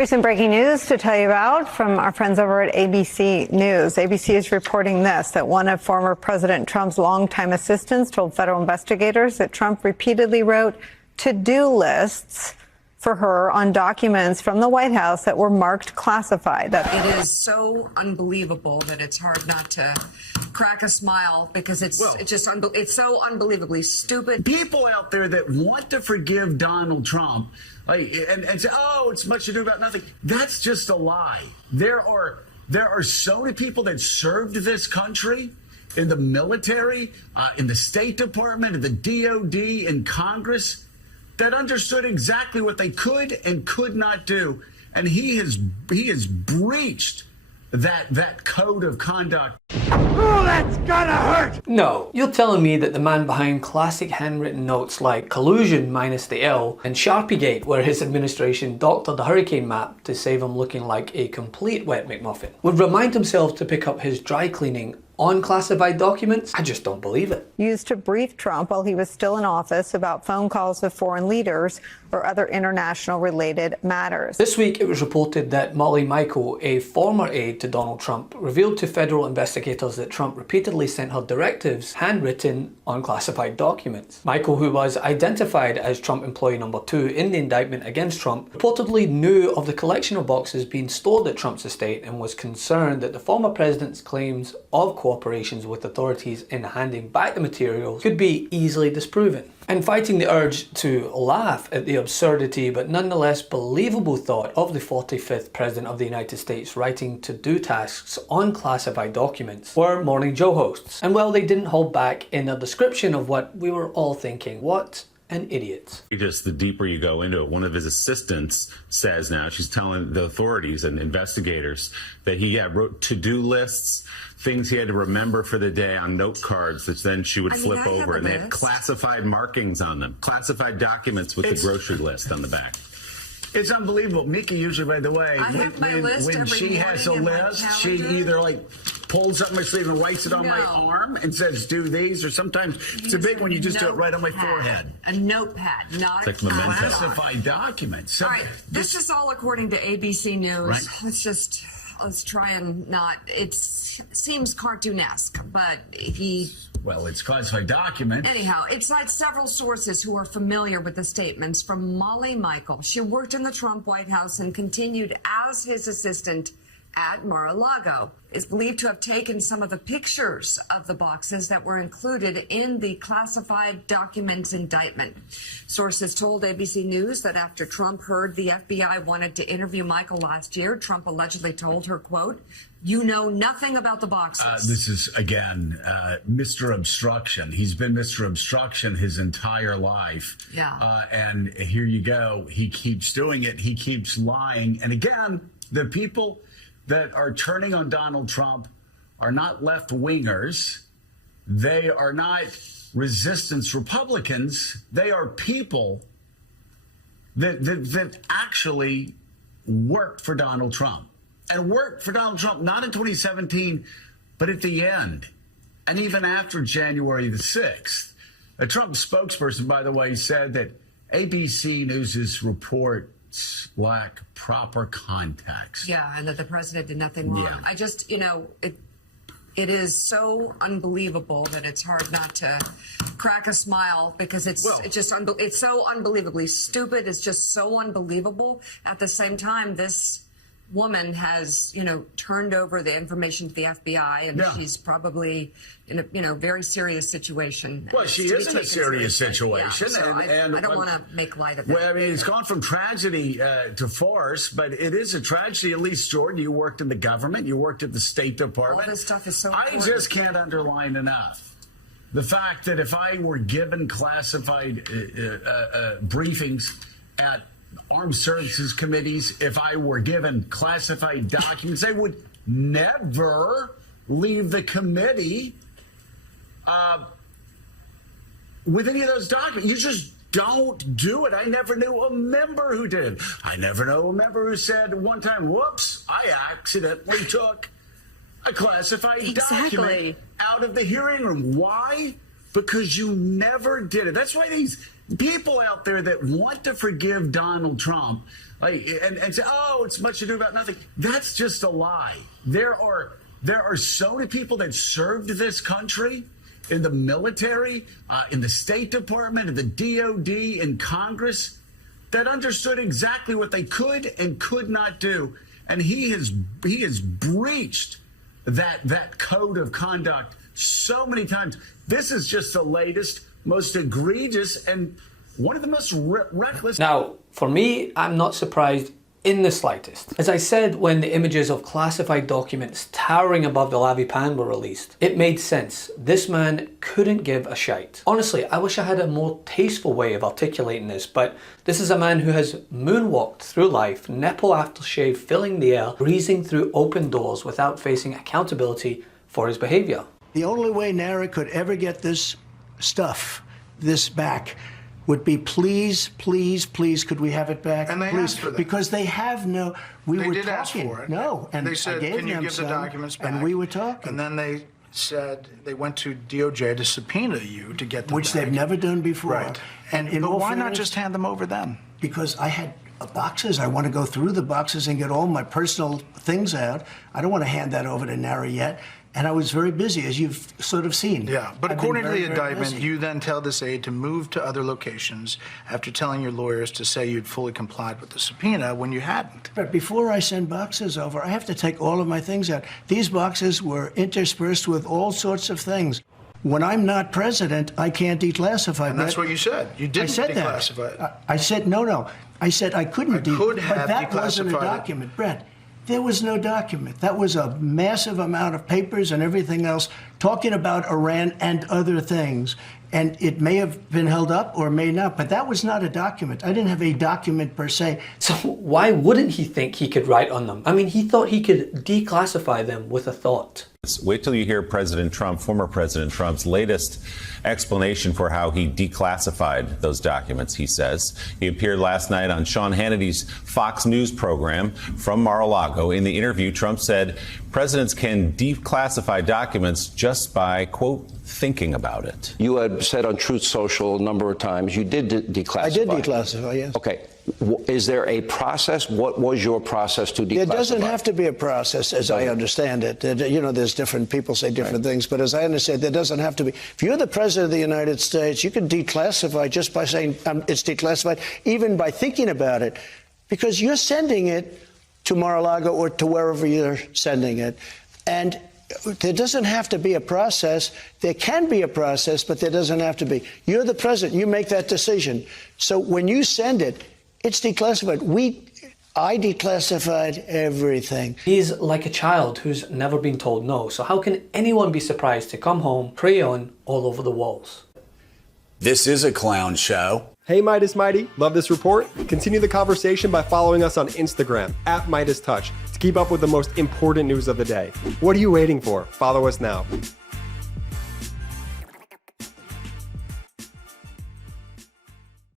Recent breaking news to tell you about from our friends over at ABC News. ABC is reporting that one of former President Trump's longtime assistants told federal investigators that Trump repeatedly wrote to-do lists for her on documents from the White House that were marked classified. It is so unbelievable that it's hard not to crack a smile because it's so unbelievably stupid. People out there that want to forgive Donald Trump and say, oh, it's much ado about nothing. That's just a lie. There are so many people that served this country in the military, in the State Department, in the DOD, in Congress, that understood exactly what they could and could not do. And he has breached that code of conduct. Oh, that's gonna hurt! No, you're telling me that the man behind classic handwritten notes like collusion minus the L and Sharpiegate, where his administration doctored the hurricane map to save him looking like a complete wet McMuffin, would remind himself to pick up his dry cleaning on classified documents? I just don't believe it. Used to brief Trump while he was still in office about phone calls with foreign leaders or other international related matters. This week it was reported that Molly Michael, a former aide to Donald Trump, revealed to federal investigators that Trump repeatedly sent her directives handwritten on classified documents. Michael, who was identified as Trump employee number 2 in the indictment against Trump, reportedly knew of the collection of boxes being stored at Trump's estate and was concerned that the former president's claims of cooperations with authorities in handing back the materials could be easily disproven. And fighting the urge to laugh at the absurdity but nonetheless believable thought of the 45th President of the United States writing to-do tasks on classified documents were Morning Joe hosts. And well, they didn't hold back in their description of what we were all thinking. What an idiot. Just the deeper you go into it, one of his assistants says now, she's telling the authorities and investigators that he wrote to-do lists, things he had to remember for the day on note cards that then she would flip over, and they had classified markings on them, classified documents with the grocery list on the back. It's unbelievable. Mika usually, by the way, when she has a list, she either pulls up my sleeve and writes it on my arm and says, do these, or sometimes it's a big one, you just do it right on my forehead. A notepad, not a classified document. So all right, this is all according to ABC News. Right. Let's try and not, it seems cartoonesque, but well, it's classified document. Anyhow, it cites several sources who are familiar with the statements from Molly Michael. She worked in the Trump White House and continued as his assistant at Mar-a-Lago. Is believed to have taken some of the pictures of the boxes that were included in the classified documents indictment. Sources told ABC News that after Trump heard the FBI wanted to interview Michael last year, Trump allegedly told her, quote, "You know nothing about the boxes." This is, again, Mr. Obstruction. He's been Mr. Obstruction his entire life. Yeah. And here you go. He keeps doing it. He keeps lying. And again, the people that are turning on Donald Trump are not left-wingers. They are not resistance Republicans. They are people that actually worked for Donald Trump. And worked for Donald Trump not in 2017, but at the end. And even after January the 6th. A Trump spokesperson, by the way, said that ABC News' report lack proper context. Yeah, and that the president did nothing wrong. Yeah. I just, it is so unbelievable that it's hard not to crack a smile because it's so unbelievably stupid. It's just so unbelievable. At the same time, this woman has, turned over the information to the FBI, and she's probably in a, very serious situation. Well, she is in a serious situation. Yeah, so and I don't want to make light of that. Well, I mean, it's gone from tragedy to farce, but it is a tragedy. At least, Jordan, you worked in the government. You worked at the State Department. All this stuff is so I important. just can't underline enough the fact that if I were given classified briefings at armed services committees, if I were given classified documents, they would never leave the committee with any of those documents. You just don't do it. I never knew a member who did it. I never know a member who said one time, whoops, I accidentally took a classified document out of the hearing room. Why? Because you never did it. That's why these people out there that want to forgive Donald Trump and say, oh, it's much ado about nothing. That's just a lie. There are so many people that served this country in the military, in the State Department, in the DOD, in Congress, that understood exactly what they could and could not do. And he has breached that code of conduct so many times. This is just the latest, most egregious, and one of the most reckless. Now, for me, I'm not surprised in the slightest. As I said, when the images of classified documents towering above the Lavipan were released, it made sense. This man couldn't give a shite. Honestly, I wish I had a more tasteful way of articulating this, but this is a man who has moonwalked through life, nipple aftershave filling the air, breezing through open doors without facing accountability for his behavior. The only way NARA could ever get this stuff, this back, would be please, please, please, could we have it back? And they please, asked for that. Because they have no. We They were did talking. ask for it. No, and they said, I gave "Can you them give the some, documents back?" and we were talking. And then they said they went to DOJ to subpoena you to get them Which back. they've never done before. Right. And in but all why not fairness, just hand them over then? Because I had boxes. I want to go through the boxes and get all my personal things out. I don't want to hand that over to NARA yet. And I was very busy, as you've sort of seen. Yeah, but I've been according to very, the very indictment, busy. you then tell this aide to move to other locations after telling your lawyers to say you'd fully complied with the subpoena when you hadn't. But before I send boxes over, I have to take all of my things out. These boxes were interspersed with all sorts of things. When I'm not president, I can't declassify. And that's what you said. You didn't declassify it. I said, no. I said I couldn't could but have that wasn't a declassified it. document, Brett. There was no document. That was a massive amount of papers and everything else talking about Iran and other things. And it may have been held up or may not, but that was not a document. I didn't have a document per se. So why wouldn't he think he could write on them? I mean, he thought he could declassify them with a thought. Wait till you hear President Trump, former President Trump's latest explanation for how he declassified those documents, he says. He appeared last night on Sean Hannity's Fox News program from Mar-a-Lago. In the interview, Trump said presidents can declassify documents just by, quote, thinking about it. You had said on Truth Social a number of times you did declassify. I did declassify, yes. Okay. Is there a process? What was your process to declassify? There doesn't have to be a process, as I understand it. You know, there's different people say different things, but as I understand, there doesn't have to be. If you're the president of the United States, you can declassify just by saying it's declassified, even by thinking about it, because you're sending it to Mar-a-Lago or to wherever you're sending it. And there doesn't have to be a process. There can be a process, but there doesn't have to be. You're the president. You make that decision. So when you send it, it's declassified. I declassified everything. He's like a child who's never been told no. So how can anyone be surprised to come home, crayon all over the walls? This is a clown show. Hey Midas Mighty, love this report? Continue the conversation by following us on Instagram @MeidasTouch to keep up with the most important news of the day. What are you waiting for? Follow us now.